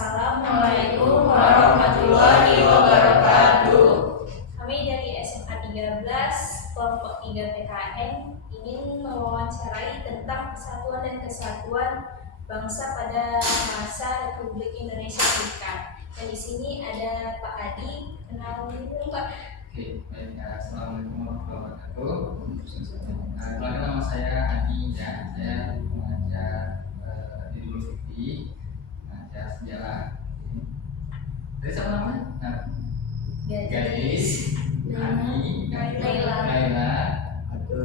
Assalamualaikum warahmatullahi wabarakatuh. Kami dari SMA 13 kelompok 3 PKN ingin mewawancarai tentang persatuan dan kesatuan bangsa pada masa Republik Indonesia Serikat. Dan di sini ada Pak Adi. Kenalin dulu Pak. Oke, baik. Assalamualaikum warahmatullahi wabarakatuh. Kenalkan nama saya Adi ya. Saya mengajar di Universiti, mengajar sejarah. Dari siapa namanya? Gadis, Adi, Laila, Atul,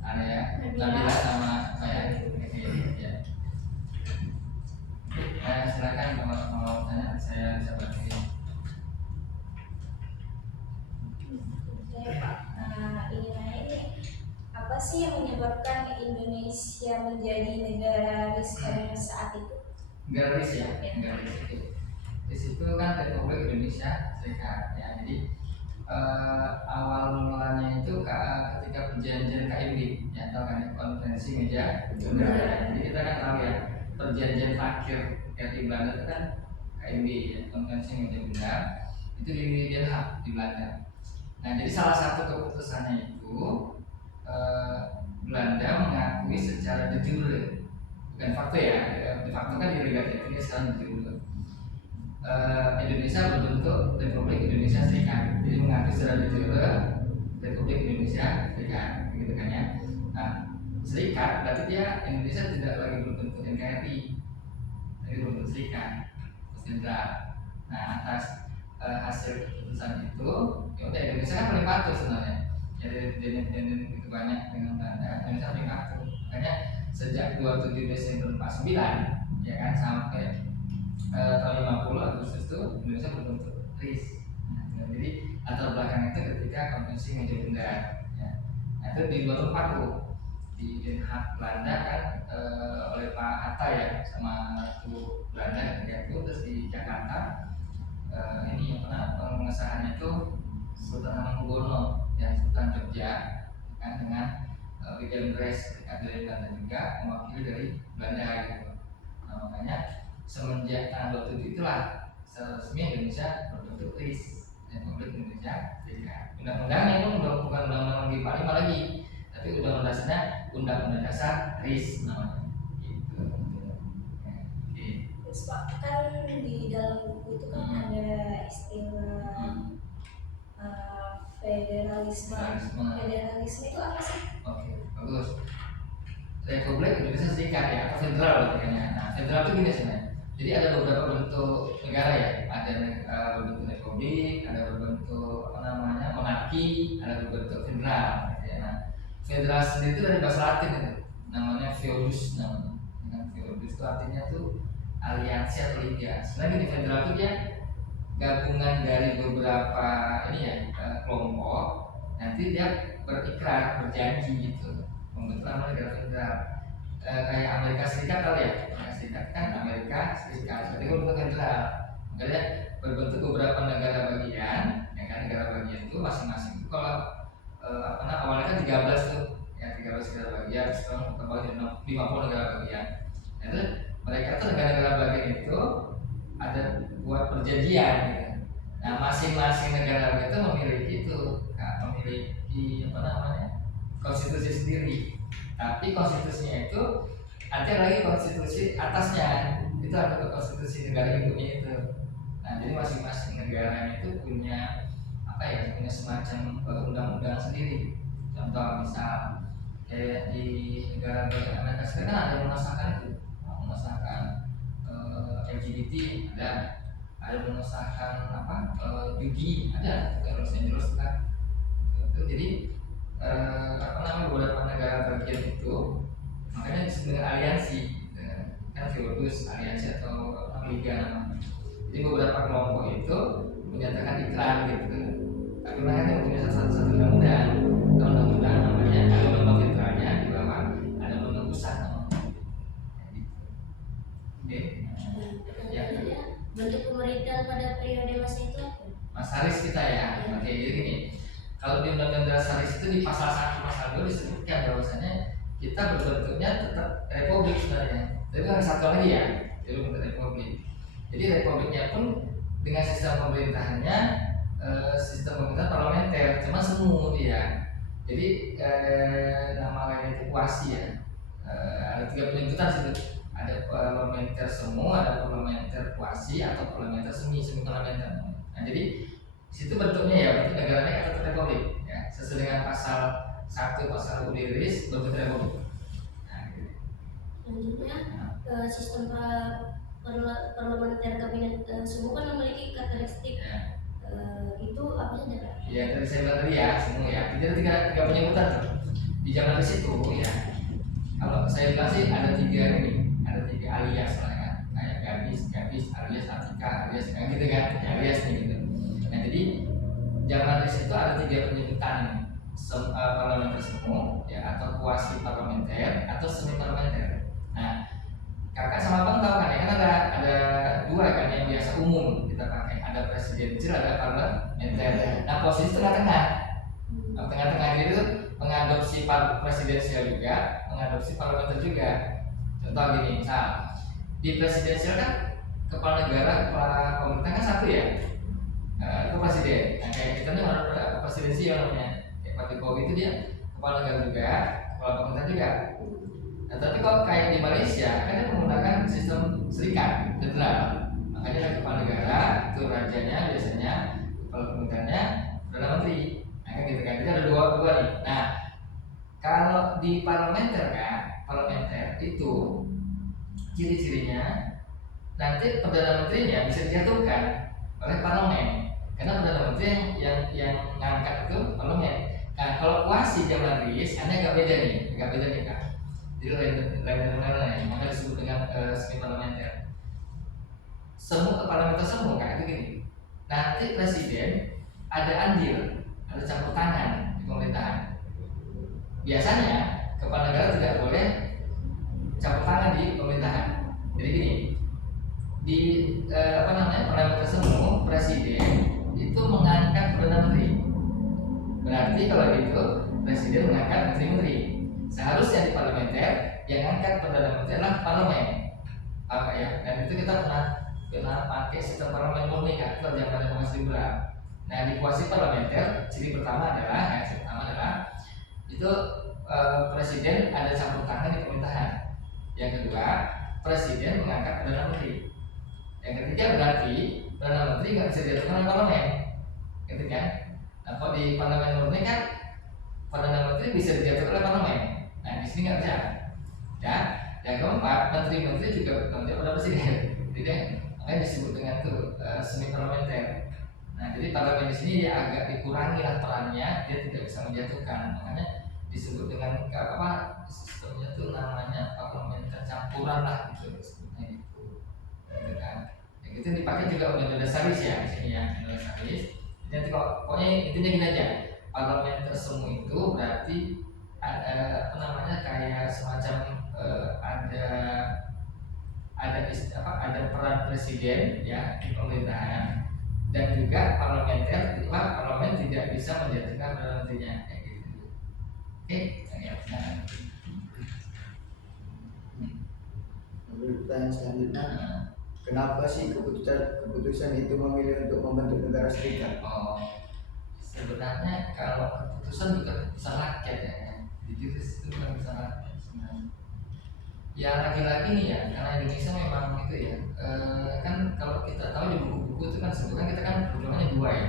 Arya, Nabila sama saya. Ya. Silakan kalau mau tanya saya bisa bantu. Ini apa sih yang menyebabkan Indonesia menjadi negara RIS pada saat itu? Negara RIS ya, negara RIS itu. RIS itu kan Republik Indonesia Serikat ya. Jadi awal mulanya itu ketika perjanjian KMB ya, atau kan konferensi meja bundar. Jadi kita kan tahu ya, perjanjian terakhir RI Belanda itu kan KMB ya, konferensi meja bundar. Itu di Den Haag di Belanda. Nah, jadi salah satu keputusannya itu Belanda mengakui secara de jure, bukan fakta ya, de facto kan dirigat ya, sekarang de jure. Indonesia berbentuk Republik Indonesia Serikat, jadi mengakui secara de jure Republik Indonesia Serikat, gitu kan ya. Nah, serikat berarti dia Indonesia tidak lagi berbentuk NKRI, tapi berbentuk serikat, federal. Nah, atas hasil keputusan itu, ya udah Indonesia kan paling patuh sebenarnya. Jadi begitu banyak dengan Belanda, Indonesia paling patuh. Makanya sejak 27 Desember 49 ya kan sampai tahun 50 Agustus itu Indonesia berbentuk RIS. Nah, jadi latar belakang itu ketika konvensi meja bundar. Ya. Nah, itu di luar tempat tuh di Den Haag Belanda kan oleh Pak Hatta ya sama Ratu Belanda ketika itu, terus di Jakarta ini pengesahannya itu Sultan Hamengkubuwono ya, Sultan Jogja kan, dengan Willem Drees dari Belanda juga mewakili dari Belanda gitu. Nah, makanya semenjak tanggal 27 itulah secara resmi Indonesia berbentuk RIS, Republik Indonesia Serikat. Undang-undangnya itu bukan undang-undang 45 lagi, tapi undang-undang dasarnya Undang-Undang Dasar RIS namanya. Gitu. Terus Pak, kan di dalam buku itu kan ada istilah federalisme. Federalisme itu apa sih? Oke, bagus. Republik Indonesia Serikat ya, atau federal katanya. Nah, federal itu gini sebenarnya. Jadi ada beberapa bentuk negara ya. Ada berbentuk republik, ada berbentuk monarki, ada berbentuk federal. Ya. Nah, federal sendiri itu dari bahasa Latin itu, namanya feudus namanya. Feudus itu artinya tuh aliansi atau liga. Sebenarnya di federal itu dia gabungan dari beberapa kelompok, nanti dia berikrar, berjanji gitu membentuk negara federal. Kayak Amerika Serikat tahu ya, Amerika Serikat kan Amerika Serikat, seperti itu bentuk federal. Makanya berbentuk beberapa negara bagian, ya kan, negara bagian itu masing-masing itu kalau awalnya kan 13 tuh, ya 13 negara bagian, sekarang kembali 50 negara bagian. Nah, itu mereka tuh negara-negara bagian itu ada buat perjanjian gitu. Nah, masing-masing negara itu memiliki konstitusi sendiri. Tapi konstitusinya itu ada lagi konstitusi atasnya, itu ada konstitusi negara induknya itu. Nah, jadi masing-masing negara itu punya punya semacam undang-undang sendiri. Contoh misal kayak di negara bagian Amerika Serikat kan ada yang mengesahkan itu, mengesahkan LGBT ada mengesahkan judi ada di Los Angeles kan. Itu jadi beberapa negara bagian itu makanya disebut dengan aliansi kan, feudus aliansi atau liga namanya. Jadi beberapa kelompok itu menyatakan ikrar gitu, tapi mereka punya satu undang-undang namanya ada undang-undang federalnya, di bawah ada undang-undang pusat namanya. Oke. Ya. Bentuk pemerintahan pada periode masa itu apa? Masa RIS kita ya. Oke, jadi gini. Kalau di Undang-Undang Dasar RIS itu di pasal 1 pasal 2 disebutkan bahwasanya kita berbentuknya tetap republik sebenarnya. Tapi ada satu lagi ya, jadi bentuk republik. Jadi republiknya pun dengan sistem pemerintahannya sistem pemerintahan parlementer, cuma semu dia. Jadi nama lainnya itu kuasi ya. Ada 3 penyebutan situ. Ada parlementer semu, ada parlementer kuasi atau parlementer semi parlementer. Nah, jadi situ bentuknya ya bentuk negaranya kata republik ya, sesuai dengan pasal 1 pasal UDRIS bentuk republik. Nah, gitu. Selanjutnya sistem parlementer kabinet semu kan memiliki karakteristik itu apa saja Kak? Ya tadi saya bilang tadi ya semu ya. Jadi ada tiga penyebutan tuh di zaman di situ ya. Kalau saya bilang sih ada 3 ini, ada 3 alias lah kan, kayak gabis, alias, atika, alias kayak gitu kan, alias nih gitu. Nah jadi zaman di situ ada 3 penyebutan parlementer semu ya, atau kuasi parlementer atau semi parlementer. Nah kakak sama abang tahu kan ya, kan ada 2 kan yang biasa umum kita pakai, ada presidensial, ada parlementer. Nah posisi tengah-tengah, tengah-tengah itu mengadopsi presidensial juga, mengadopsi parlementer juga. Contoh gini, misal di presidensial kan kepala negara, kepala pemerintah kan 1 ya, itu presiden. Nah kayak kita nih ada presidensial namanya, kayak Pak Jokowi itu dia kepala negara juga, kepala pemerintah juga. Nah, tapi kalau kayak di Malaysia kan dia menggunakan sistem serikat federal, makanya ada kepala negara itu rajanya biasanya, kepala pemerintahnya perdana menteri. Nah kan gitu kan, jadi ada dua nih. Nah kalau di parlementer kan, parlementer itu ciri-cirinya nanti perdana menterinya bisa dijatuhkan oleh parlemen, karena perdana menteri yang ngangkat itu parlemen. Nah kalau kuasi zaman RIS ini agak beda nih kan. Jadi lain, maka disebut dengan semi parlementer. Semu parlementer semu kayak itu gini. Nanti presiden ada andil, ada campur tangan di pemerintahan. Biasanya kepala negara tidak boleh campur tangan di pemerintahan. Jadi gini, di parlementer semu presiden itu mengangkat perdana menteri. Berarti kalau itu presiden mengangkat menteri-menteri. Seharusnya di parlementer yang angkat perdana menteri adalah parlemen, apa ya? Dan itu kita pernah pakai sistem parlemen murni kan, itu zaman Mas Libra. Nah di kuasi parlementer ciri pertama adalah itu presiden ada campur tangan di pemerintahan. Yang kedua, presiden mengangkat perdana menteri. Yang ketiga berarti perdana menteri nggak bisa dijatuhkan oleh parlemen, gitu kan? Nah kalau di parlemen murni kan perdana menteri bisa dijatuhkan oleh parlemen. Nah di sini nggak bisa. Ya, yang keempat menteri-menteri juga bertanggung jawab pada presiden. Jadi makanya disebut dengan tuh semi parlementer. Nah jadi parlemen di sini dia agak dikurangi lah perannya, dia tidak bisa menjatuhkan. Makanya disebut dengan apa sistemnya tuh namanya parlementer campuran lah gitu sebutnya gitu. Gitu kan. Yang itu dipakai juga Undang-Undang Dasar ya di sini ya, Undang-Undang Dasar. Jadi pokoknya intinya gini aja. Parlementer semu itu berarti ada kayak semacam ada peran presiden ya di pemerintahan, dan juga parlemen tidak bisa menjatuhkan perdana menterinya kayak gitu. Oke, Pertanyaan selanjutnya, kenapa sih keputusan itu memilih untuk membentuk negara serikat? Sebenarnya kalau keputusan bukan keputusan rakyat ya, jadi itu bukan keputusan rakyat sebenarnya. Ya lagi-lagi nih ya, karena Indonesia memang itu ya, kan kalau kita tahu di buku-buku itu kan sebetulnya kita kan perjuangannya 2 ya,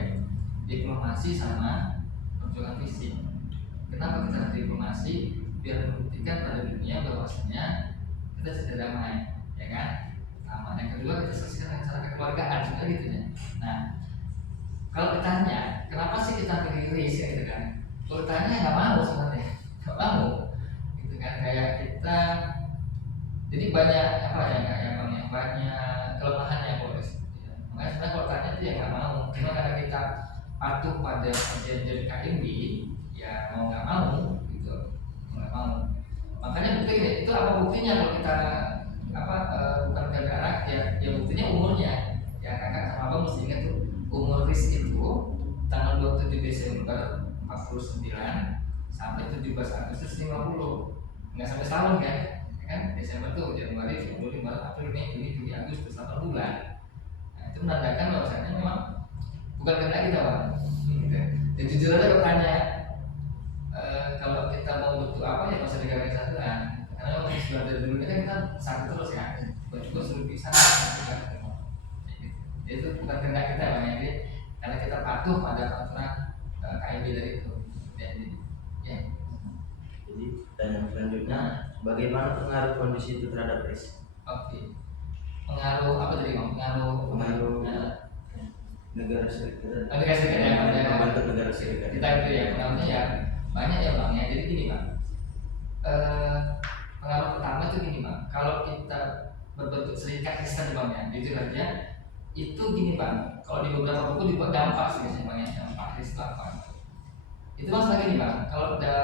diplomasi sama perjuangan fisik. Kenapa kita harus diplomasi? Biar membuktikan pada dunia bahwasanya kita sudah damai, ya kan? Sama. Yang kedua kita selesaikan dengan cara kekeluargaan, sudah gitu ya. Nah, kalau ditanya kenapa sih kita pilih RIS ya gitu kan? Kalau ditanya nggak mau sebenarnya, nggak mau, gitu kan? Kayak kita, jadi banyak banyak kelemahannya polisi. Ya. Makanya sebenarnya kalau tanya itu ya nggak mau, cuma karena kita patuh pada perjanjian KMB, ya mau nggak mau, gitu, nggak mau. Makanya bukti itu apa buktinya kalau kita bukan negara rakyat, ya buktinya umurnya. Ya kakak sama abang mesti ingat tuh, umur RIS itu tanggal 27 Desember 49 sampai 17 Agustus 50, nggak sampai setahun kan? Desember tuh Januari, Februari, Maret, April, Mei, Juni, Juli, Agustus 8 bulan. kita bang. Gitu. Dan jujur aja bertanya, kalau kita mau bentuk apa ya pas negara kesatuan, karena memang sudah dari dulu ini kan kita satu terus ya, juga sudah bisa. Itu bukan kehendak kita bang, jadi karena kita patuh pada peraturan KIB dari itu. Jadi, ya. Jadi pertanyaan selanjutnya, bagaimana pengaruh kondisi itu terhadap risk? Oke. Pengaruh apa tadi bang? Pengaruh Negara serikat. Negara serikat ya, Membantu negara serikat. kita itu ya pengaruhnya ya banyak ya bang ya. Jadi gini bang, pengaruh pertama itu gini bang, kalau kita berbentuk serikat Kristen bang ya, jujur aja itu gini bang, kalau di beberapa buku dibuat dampak sih biasanya bang ya, dampak risk apa? Itu masalah gini bang, kalau ada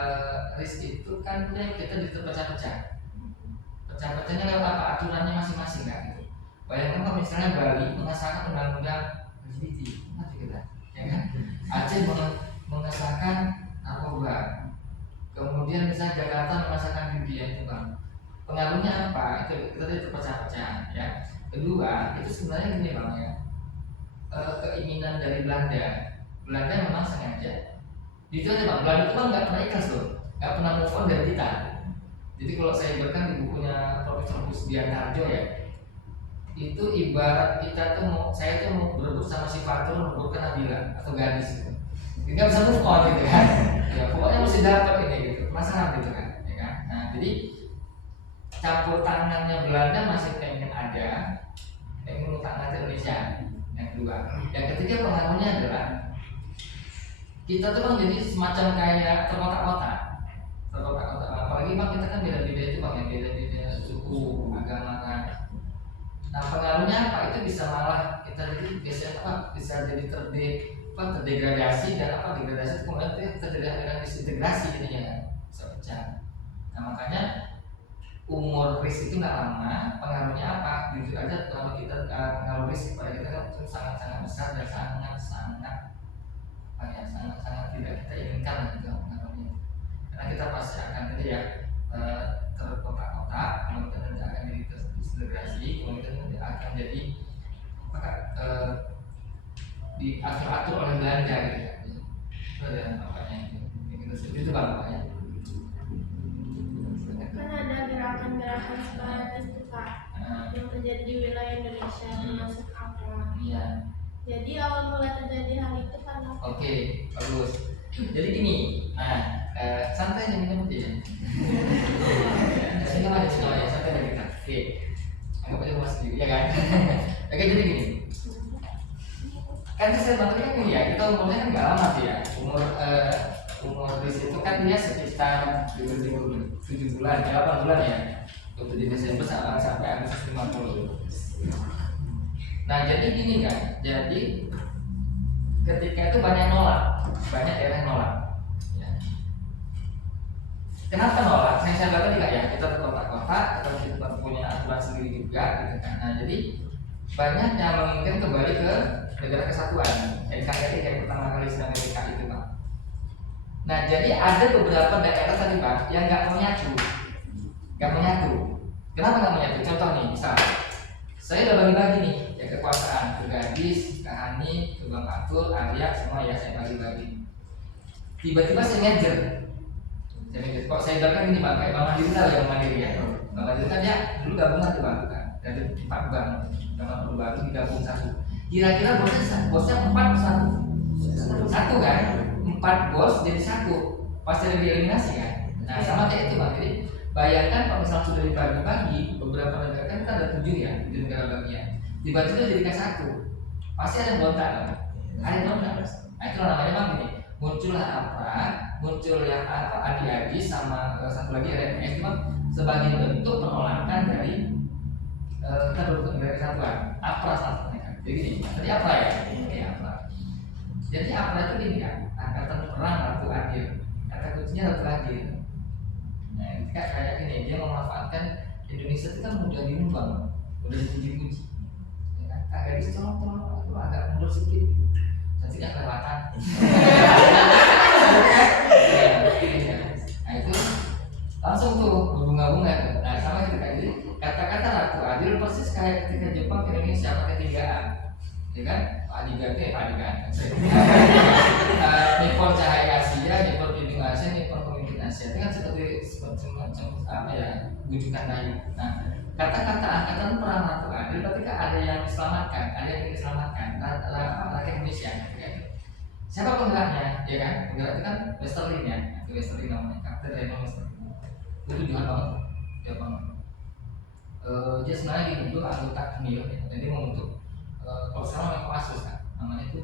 risk itu kan kita terpecah-pecah. Pecah-pecahnya lewat apa? Aturannya masing-masing kan gitu. Bayangkan kalau misalnya Bali mengesahkan undang-undang LGBT, nanti kita, ya kan? Aceh mengesahkan narkoba. Kemudian misalnya Jakarta mengesahkan judi itu bang. Pengaruhnya apa? Itu kita tadi terpecah-pecah ya. Kedua, itu sebenarnya gini bang ya, keinginan dari Belanda. Belanda memang sengaja. Jujur aja bang, Belanda itu kan nggak pernah ikhlas loh, nggak pernah move on dari kita. Jadi kalau saya ibaratkan di bukunya Profesor Busdiantarjo ya, itu ibarat kita tuh saya tuh mau berebut sama si Fatul memburukan Nabila atau gadis gitu. Nggak bisa move on gitu kan. Ya pokoknya mesti dapat ini gitu, penasaran gitu kan, ya kan. Nah jadi campur tangannya Belanda masih pengen ada, pengen utang Indonesia. Yang kedua, yang ketiga pengaruhnya adalah kita tuh bang jadi semacam kayak terkotak-kotak. Apalagi bang kita kan beda-beda itu bang, yang beda-beda suku, agama kan. Nah pengaruhnya apa? Itu bisa malah kita jadi biasanya apa? Bisa jadi terdegradasi dan apa degradasi itu kemudian itu terjadi dengan disintegrasi jadinya kan, bisa pecah. Nah makanya umur risk itu nggak lama, pengaruhnya apa? Jujur aja kalau kita pengaruh risk pada kita kan itu sangat-sangat besar dan sangat-sangat tidak kita inginkan gitu pengaruhnya. Karena kita pasti akan tadi ya terkotak-kotak, kemudian nanti akan jadi disintegrasi, kemudian nanti akan jadi diatur-atur oleh Belanda gitu ya. Itu ada nampaknya itu bang ya. Kan ada gerakan-gerakan separatis tuh Pak, yang terjadi di wilayah Indonesia termasuk APRA. Iya. Jadi awal mula terjadi hal itu karena Oke, bagus. Jadi gini, nah santai aja minum aja. Sini aja, santai aja kita. Oke, anggap aja rumah sendiri, ya kan? Oke, jadi gini. Kan saya tadi kan ya, kita umurnya kan nggak lama sih ya. Umur risk itu kan dia sekitar 7 bulan, 8 bulan ya. Untuk di Desember sampai Agustus 50. Nah jadi gini kan, jadi ketika itu banyak daerah yang nolak. Ya. Kenapa nolak? Saya bilang tadi ya, kita terkotak-kotak, kita punya aturan sendiri juga, gitu kan. Nah jadi banyak yang menginginkan kembali ke negara kesatuan, NKRI yang pertama kali sedang PKI itu Pak. Nah jadi ada beberapa daerah tadi Pak yang nggak mau nyatu. Kenapa nggak mau nyatu? Contoh nih, misal saya udah bagi-bagi nih ya kekuasaan ke Gadis, ke Hani, ke Bang Atul, Arya, semua ya saya bagi-bagi. Tiba-tiba saya ngejer. Kok saya bilang ini Pak, kayak Bang Mandiri tahu yang Mandiri ya. Bang Mandiri kan ya dulu gabungan tuh Bang, dari 4 bank, zaman baru digabung satu. Kira-kira bosnya 4 satu kan? 4 bos jadi 1. Pasti ada dieliminasi kan? Nah sama kayak itu Bang. Jadi bayangkan kalau misalnya sudah dibagi-bagi beberapa negara kan kita ada 7 ya, 7 negara bagian. Tiba-tiba jadikan 1. Pasti ada yang bontak kan? Ada yang bontak. Nah itu namanya Bang gini. Muncullah apa? Muncul yang apa? Adi-adi sama satu lagi RMS Bang sebagai bentuk penolakan dari kita berbentuk negara kesatuan. APRA satunya kan. Jadi gini, tadi APRA ya? Oke, APRA. Jadi APRA itu gini kan, Angkatan Perang Ratu Adil. Kata kuncinya Ratu Adil. Nah, ini kayak gini, dia memanfaatkan Indonesia itu kan mudah dinumbang, mudah dipuji-puji. Ya kan? Agak tolong itu agak mundur sedikit. Nanti nggak kelewatan. Nah itu langsung tuh berbunga-bunga. Nah sama kita kayak gini. Kata-kata Ratu Adil persis kayak ketika Jepang ke Indonesia pakai 3A. ya kan? Pak Adi Ganteng, Pak Adi Ganteng. Nippon Cahaya Asia, Nippon Bimbing Asia, Nippon Pemimpin Asia itu kan seperti semacam apa ya, rujukan lain. Nah, kata-kata angkatan perang Ratu Adil ketika ada yang diselamatkan, ada yang diselamatkan, rakyat Indonesia, kan? Siapa penggeraknya, ya kan? Penggerak itu kan Westerlin ya, itu Westerlin namanya, Kapten Raymond Westerlin. Itu jahat banget, jahat banget. Dia sebenarnya dibentuk anggota KMIL, ya. Dan dia membentuk kalau sekarang namanya Kopassus kan, namanya itu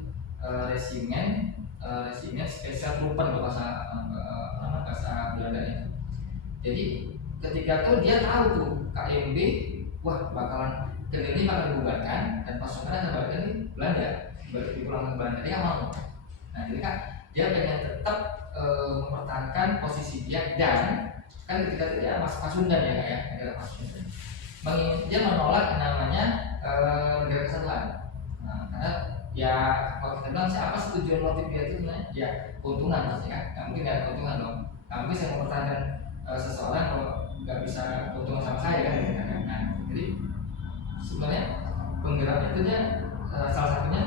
resimen spesial truppen kalau bahasa Belanda itu. Jadi ketika itu dia tahu tuh KMB, wah bakalan ini bakal dibubarkan dan pasukannya akan balik ke Belanda, pulang ke Belanda, dia nggak mau. Nah jadi kan dia pengen tetap mempertahankan posisi dia, dan kan ketika itu dia masuk Pasundan ya kayak negara Pasundan. Dia menolak yang namanya negara kesatuan. Nah, karena ya kalau kita bilang siapa tujuan motif dia itu sebenarnya ya keuntungan pasti kan, nggak mungkin nggak ada keuntungan dong. Nggak mungkin saya mempertahankan seseorang kalau nggak bisa keuntungan sama saya kan. Nah, jadi sebenarnya penggerak itu dia salah satunya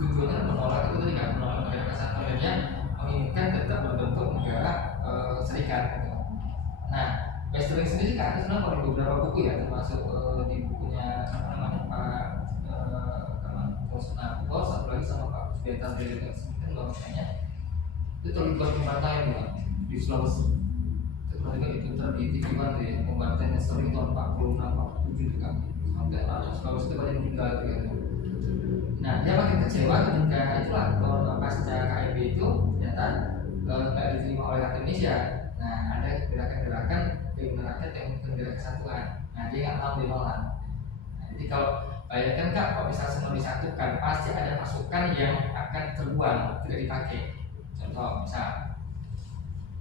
tujuannya menolak itu tadi, nggak menolak negara kesatuan, dan dia menginginkan tetap berbentuk negara serikat. Gitu. Nah, Westerling sendiri kan sebenarnya kalau di beberapa buku ya, termasuk di bukunya apa namanya Pak Bos, satu lagi sama Pak Sudirta dari kan bahwasanya itu terlibat pembantaian juga di Sulawesi. Ketika itu terjadi gimana ya pembantaian Westerling tahun 46, 47 juga sampai Sulawesi itu banyak meninggal gitu. Nah dia makin kecewa ketika itulah pasca KMB itu ternyata nggak diterima oleh rakyat Indonesia. Nah ada gerakan-gerakan rakyat yang menggerak kesatuan. Nah dia nggak mau dinolak. Nah, jadi kalau bayangkan Kak, kalau misalnya semua disatukan, pasti ada pasukan yang akan terbuang, tidak dipakai. Contoh, misal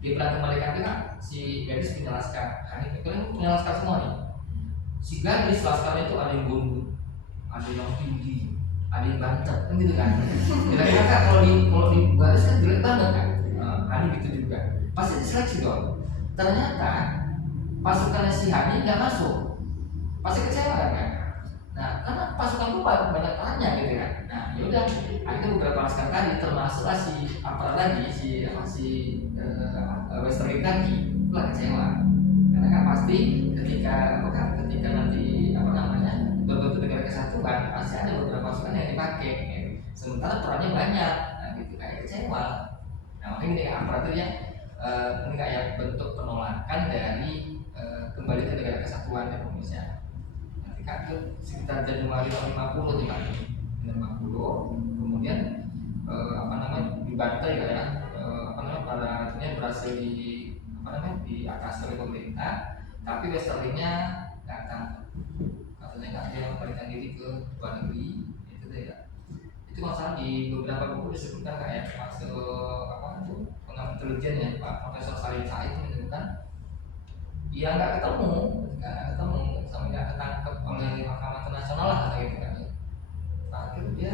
di perang kemerdekaan itu Kak, si Gadis punya laskar, Hanif itu kan punya laskar semua nih. Si Gadis laskarnya itu ada yang gondok, ada yang tinggi, ada yang bantet, kan gitu kan. Kira-kira Kak, kalau di Gadis kan jelek banget kan. Hanif itu juga, pasti diseleksi dong. Ternyata pasukannya si Hani nggak masuk, pasti kecewa kan? Nah, karena pasukan gue banyak perannya gitu kan. Nah, yaudah, akhirnya beberapa laskar tadi, termasuklah si aparat lagi, si Westerling tadi, itulah kecewa. Karena kan pasti ketika nanti berbentuk negara kesatuan, pasti ada beberapa pasukan yang dipakai. Gitu. Sementara perannya banyak, nah gitu kayak kecewa. Nah, makanya ini aparat itu ya ini kayak bentuk penolakan dari kembali ke negara kesatuan Indonesia. Ketika itu sekitar Januari tahun 50 ya, 50 kemudian dibantai ya, para berhasil diatasi oleh pemerintah, tapi Westerlingnya nggak tangkap, katanya nggak dia memberikan diri ke luar negeri, itu deh ya. Itu masalah di beberapa buku disebutkan kayak termasuk pengamat intelijen ya Pak Profesor Salim Said menyebutkan dia nggak ketemu sampai nggak ketangkep oleh Mahkamah Internasional lah kata gitu kan. Akhir dia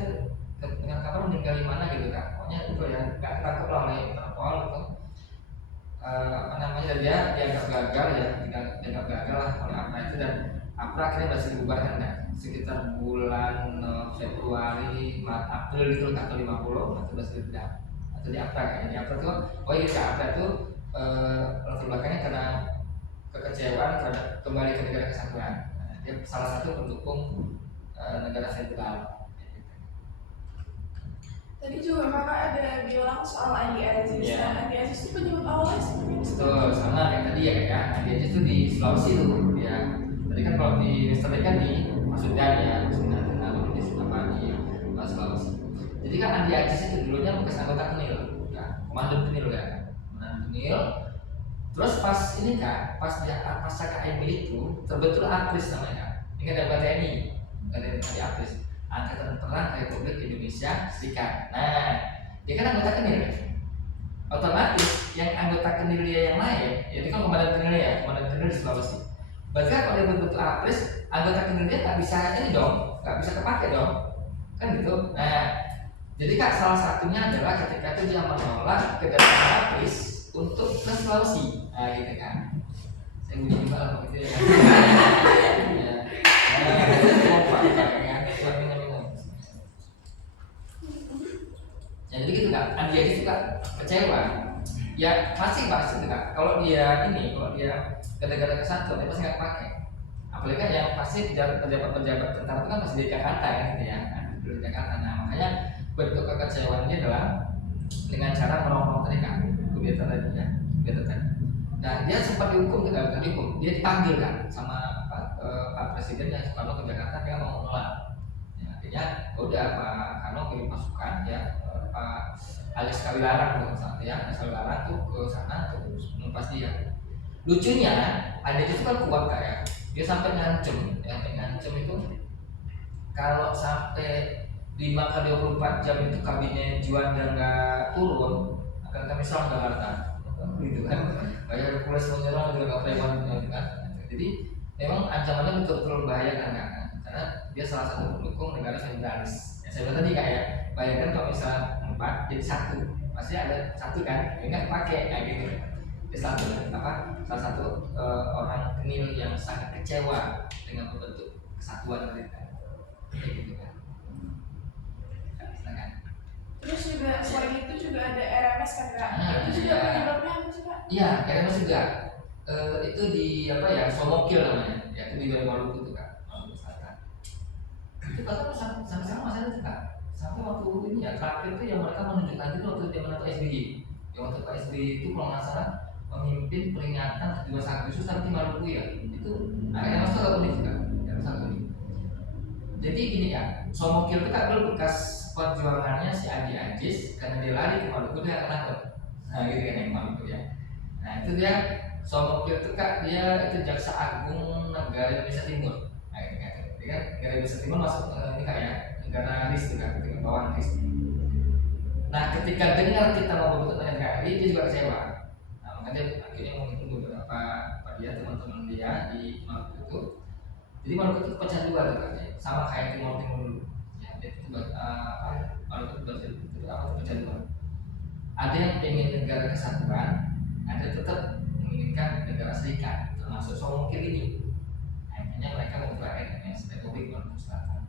dengan kabar meninggal di mana gitu kan, pokoknya itu ya nggak ketangkep lah oleh Interpol gitu. Dia dianggap gagal ya, dianggap gagal lah oleh APRA itu, dan APRA akhirnya berhasil dibubarkan kan sekitar bulan Februari, April gitu atau 50 atau berhasil tidak atau di APRA kayaknya. Di APRA itu, APRA itu latar belakangnya karena kekecewaan terhadap kembali ke negara kesatuan. Nah, dia salah satu pendukung negara federal. Tadi juga kakak ada bilang soal Andi Aziz. Yeah. Nah, Andi Aziz itu penyebab awalnya seperti itu. Betul, sama kayak tadi ya Kak. Andi Aziz itu di Sulawesi tuh ya. Tadi kan kalau di Westerling kan di Pasundan ya, Pasundan di Sulawesi. Jadi kan Andi Aziz itu dulunya bekas anggota KMIL, ya, komandan KMIL ya, komandan KMIL. Terus pas ini Kak, pasca KMB itu terbentuk APRIS namanya. Ini ada buat TNI, ada APRIS. Angkatan Perang Republik Indonesia Serikat. Nah, dia kan anggota KMIL kan? Otomatis yang anggota KMIL yang lain, jadi kan komandan KMIL ya, komandan KMIL di Sulawesi. Berarti kan kalau dia bentuk APRIS, anggota KMIL dia nggak bisa ini dong, nggak bisa kepake dong, kan gitu. Nah, jadi Kak salah satunya adalah ketika itu dia menolak kedatangan APRIS untuk ke Sulawesi, nah gitu kan. Saya bunyi juga lah begitu ya. Ya pasti itu kak. Kalau dia ke negara kesatuan, dia pasti nggak pakai. Apalagi kan yang pasti pejabat-pejabat tentara itu kan pasti di Jakarta ya, gitu ya. Nah, di Jakarta. Nah makanya bentuk kekecewaan dia adalah dengan cara merongrong tadi kan, kudeta tadi ya, kudeta tadi. Nah dia sempat dihukum, bukan dihukum, dia dipanggil kan sama Pak Presiden dan Soekarno ke Jakarta, dia mau menolak. Ya, artinya udah Pak Karno kirim pasukan ya, Pak alias Kawilarang tuh misalnya ya, Kawilarang tuh ke sana tuh menumpas dia. Lucunya ada itu kan kuat kayak dia sampai ngancem itu kalau sampai 5 kali 24 jam itu kabinnya Juanda nggak turun akan kami serang Jakarta gitu kan, bayar Hercules menyerang juga nggak preman gitu kan. Jadi memang ancamannya betul-betul membahayakan kan, karena dia salah satu pendukung negara federalis. Ya, saya bilang tadi kayak bayangkan kalau misalnya 4 jadi 1 pasti ada 1 kan, nggak pakai kayak gitu. Salah satu orang Kenil yang sangat kecewa dengan membentuk kesatuan mereka kayak gitu kan. Silakan. Terus juga selain itu juga ada RMS kan kak? Itu juga Iya. penyebabnya apa sih kak? Iya, RMS juga. Itu di Somokil namanya. Ya, itu di Maluku itu kak, Maluku Selatan. Itu bahkan sampai sekarang masih ada tuh kak. Sampai waktu ini ya terakhir itu yang mereka menunjukkan itu waktu zaman Pak SBY. Yang waktu Pak SBY itu kalau nggak salah memimpin peringatan 17 Agustus nanti Maluku ya. Itu RMS itu agak unik juga. RMS agak unik. Jadi gini ya, Somokil itu kan dulu bekas perjuangannya si Adi Ajis, karena dia lari ke Maluku dia akan nangkep. Nah gitu kan yang Maluku ya. Nah itu dia Somokil itu kak, dia itu Jaksa Agung Negara Indonesia Timur. Nah gitu kan, dia kan negara Indonesia Timur masuk ini kayak negara RIS juga, dengan bawahan RIS. Nah ketika dengar kita mau berbentuk negara RI, dia juga kecewa. Nah makanya akhirnya menghitung beberapa teman-teman dia di Maluku itu. Jadi Maluku itu pecah dua tuh kan, sama kayak Timur dulu. Ya, itu Maluku itu pecah dua. Ada yang pengen negara kesatuan, ada tetap menginginkan negara serikat, termasuk Somokil ini. Akhirnya mereka membuat RMS, Republik Maluku Selatan.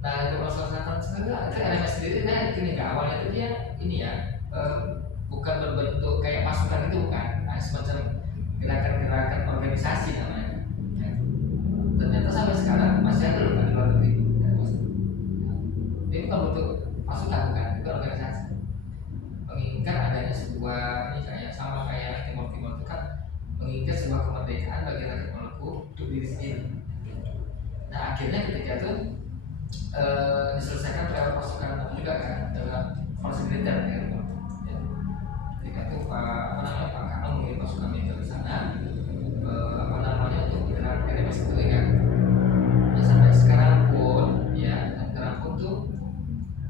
Nah, Republik Maluku Selatan sebenarnya itu RMS sendiri, nah ini nggak awalnya itu dia ini ya, bukan berbentuk kayak pasukan itu bukan, semacam gerakan-gerakan organisasi namanya. Ternyata sampai sekarang masih ada loh di luar negeri. Ini bukan bentuk pasukan bukan, itu organisasi. Menginginkan adanya sebuah ini kayak sama kayak Timur itu kan menginginkan sebuah kemerdekaan bagi rakyat Maluku untuk diri sendiri. Nah akhirnya ketika itu diselesaikan lewat pasukan juga kan dalam proses militer ya. Ketika itu Pak Karno mengirim pasukan militer di sana untuk bergerak RMS itu kan. Nah, sampai sekarang pun tuh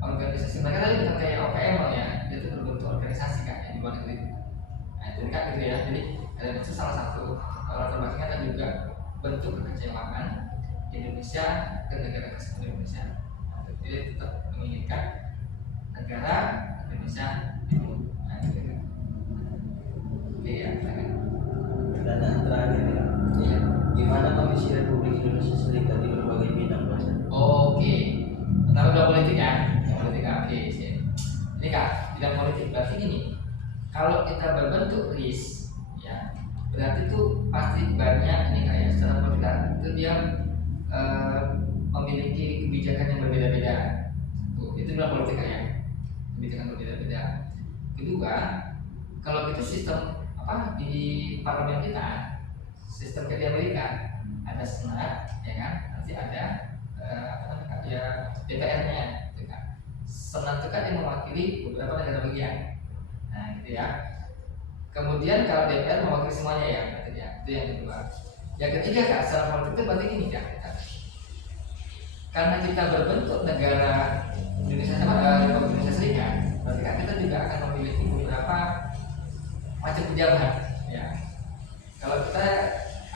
organisasi mereka tadi bukan kayak OPM ya, dia tuh berbentuk organisasi kan yang di luar negeri. Nah itu kan gitu ya, jadi RMS itu salah satu latar belakangnya dan juga bentuk kekecewaan Indonesia ke negara kesatuan Indonesia. Nah, jadi tetap menginginkan negara Indonesia itu. Nah gitu kan. Oke ya, Dan yang terakhir ya, iya. gimana Komisi Republik Indonesia Serikat di berbagai bidang bahasa? Oke, pertama bidang politik ya, oke sih. Ini kak, bidang politik berarti gini, kalau kita berbentuk RIS, ya berarti itu pasti banyak ini kayak secara politik itu dia memiliki kebijakan yang berbeda-beda. Itu bidang politik ya, kebijakan berbeda-beda. Kedua, kalau itu sistem di parlemen kita, sistem kayak di Amerika ada senat, ya kan, nanti ada DPR-nya, gitu kan. Senat itu kan yang mewakili beberapa negara bagian, nah gitu ya. Kemudian kalau DPR mewakili semuanya ya, berarti ya, itu yang kedua. Yang ketiga kak, secara politik itu berarti gini ya, karena kita berbentuk negara Republik Indonesia Serikat, berarti kan kita juga akan memiliki beberapa macam pejabat, ya. Kalau kita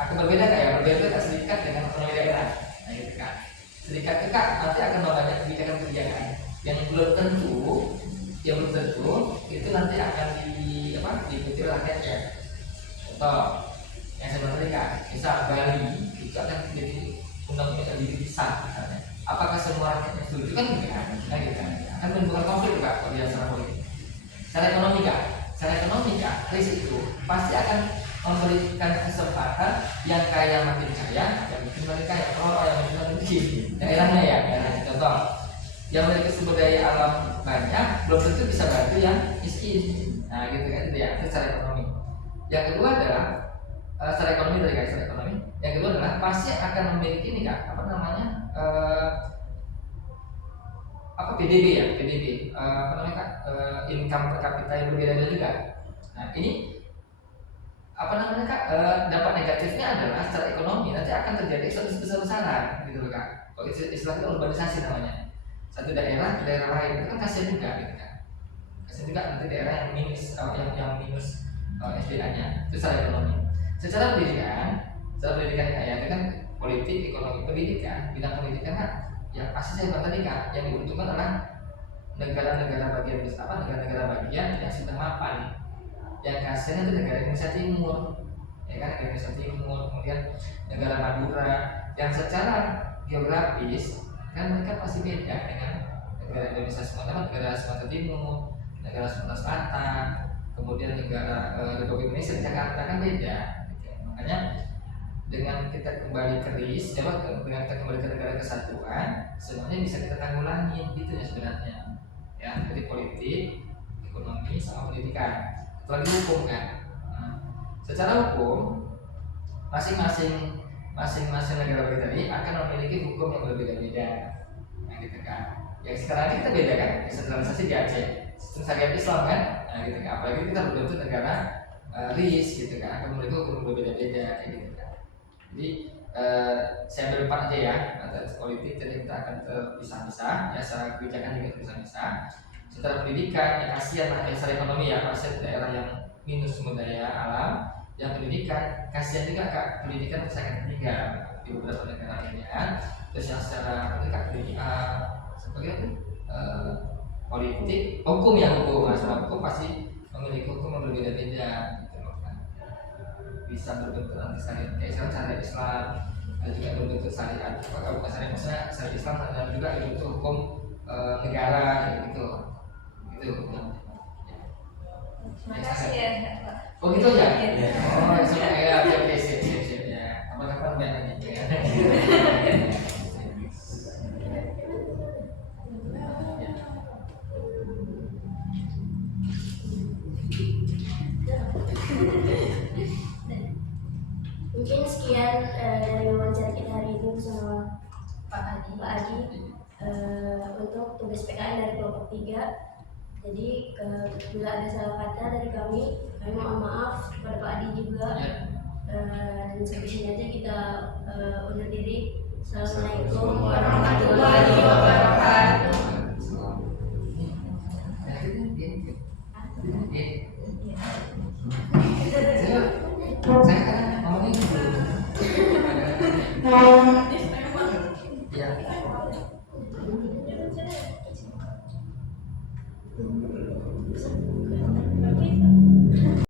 akan berbeda kayak berbeda serikat dengan otonomi daerah, nah gitu kan. Serikat itu kan nanti akan membanyak kebijakan-kebijakan yang belum tentu itu nanti akan diikuti rakyat ya. Contoh yang saya bilang tadi kan, misal Bali itu akan jadi undang-undang yang dipisah misalnya. Apakah semua rakyatnya setuju kan enggak? Nah gitu kan. Akan menimbulkan konflik juga kalau dia secara politik. Secara ekonomi kan, secara ekonomi kan, risk itu pasti akan memberikan kesempatan yang kaya makin kaya, yang mungkin makin kaya, kalau yang mungkin makin miskin. Daerahnya ya, contoh, yang memiliki sumber daya alam banyak belum tentu bisa bantu yang miskin. Nah gitu kan, itu ya, itu secara ekonomi. Yang kedua adalah secara ekonomi dari guys, secara ekonomi. Yang kedua adalah pasti akan memiliki ini kan, apa namanya? PDB ya, PDB, income per kapita yang berbeda juga. Nah ini dampak negatifnya adalah secara ekonomi nanti akan terjadi suatu besar-besaran gitu loh kak. Kalau istilahnya urbanisasi namanya. Satu daerah ke daerah lain itu kan kasihan juga gitu kan. Kasihan juga nanti daerah yang minus SDA-nya itu secara ekonomi. Secara pendidikan kayak itu kan politik, ekonomi, pendidikan, bidang pendidikan kan yang pasti saya bilang tadi kak, yang diuntungkan adalah negara-negara bagian yang sudah mapan. Yang kasihan itu negara Indonesia Timur, ya kan, Indonesia Timur, kemudian negara Madura yang secara geografis kan mereka pasti beda dengan negara Indonesia Sumatera, negara Sumatera Timur, negara Sumatera Selatan, kemudian negara Republik Indonesia Jakarta kan beda. Gitu. Makanya dengan kita kembali ke RIS, dengan kita kembali ke negara kesatuan, semuanya bisa kita tanggulangi gitu ya sebenarnya. Ya, dari politik, ekonomi, sama pendidikan. Kecuali hukum kan. Secara hukum masing-masing negara kita ini akan memiliki hukum yang berbeda-beda. Nah, gitu kan. Ya sekarang ini kita beda kan, desentralisasi di Aceh, sistem syariat Islam kan. Nah, gitu kan. Apalagi kita berbentuk negara RIS gitu kan, akan memiliki hukum yang berbeda-beda kayak gitu kan. Jadi saya berempat aja ya, antara politik jadi kita akan terpisah-pisah, ya secara kebijakan juga terpisah-pisah. Secara pendidikan, ya kasihan lah, secara ekonomi ya, kasihan daerah yang minus sumber daya alam. Yang pendidikan, kasihan juga kak, pendidikan sangat tinggal di beberapa negara lainnya. Terus yang secara pendidikan, sebagai itu politik, hukum ya hukum, masalah hukum pasti memiliki hukum yang berbeda-beda. Gitu loh kan. Bisa berbentuk nanti syariat, kayak syariat Islam, ada juga berbentuk syariat, kalau bukan syariat maksudnya syariat Islam, ada juga berbentuk hukum negara gitu. Makasih ya. Oh gitu aja? Iya. Oh sama ya, oke sip ya. Kapan-kapan main lagi ya. Mungkin sekian dari wawancara kita hari ini bersama Pak Adi untuk tugas PKN dari kelompok 3. Jadi bila ada salah kata dari kami mohon maaf kepada Pak Adi juga. Dan sampai sini aja kita undur diri. Assalamualaikum warahmatullahi wabarakatuh. Saya kan ngomongnya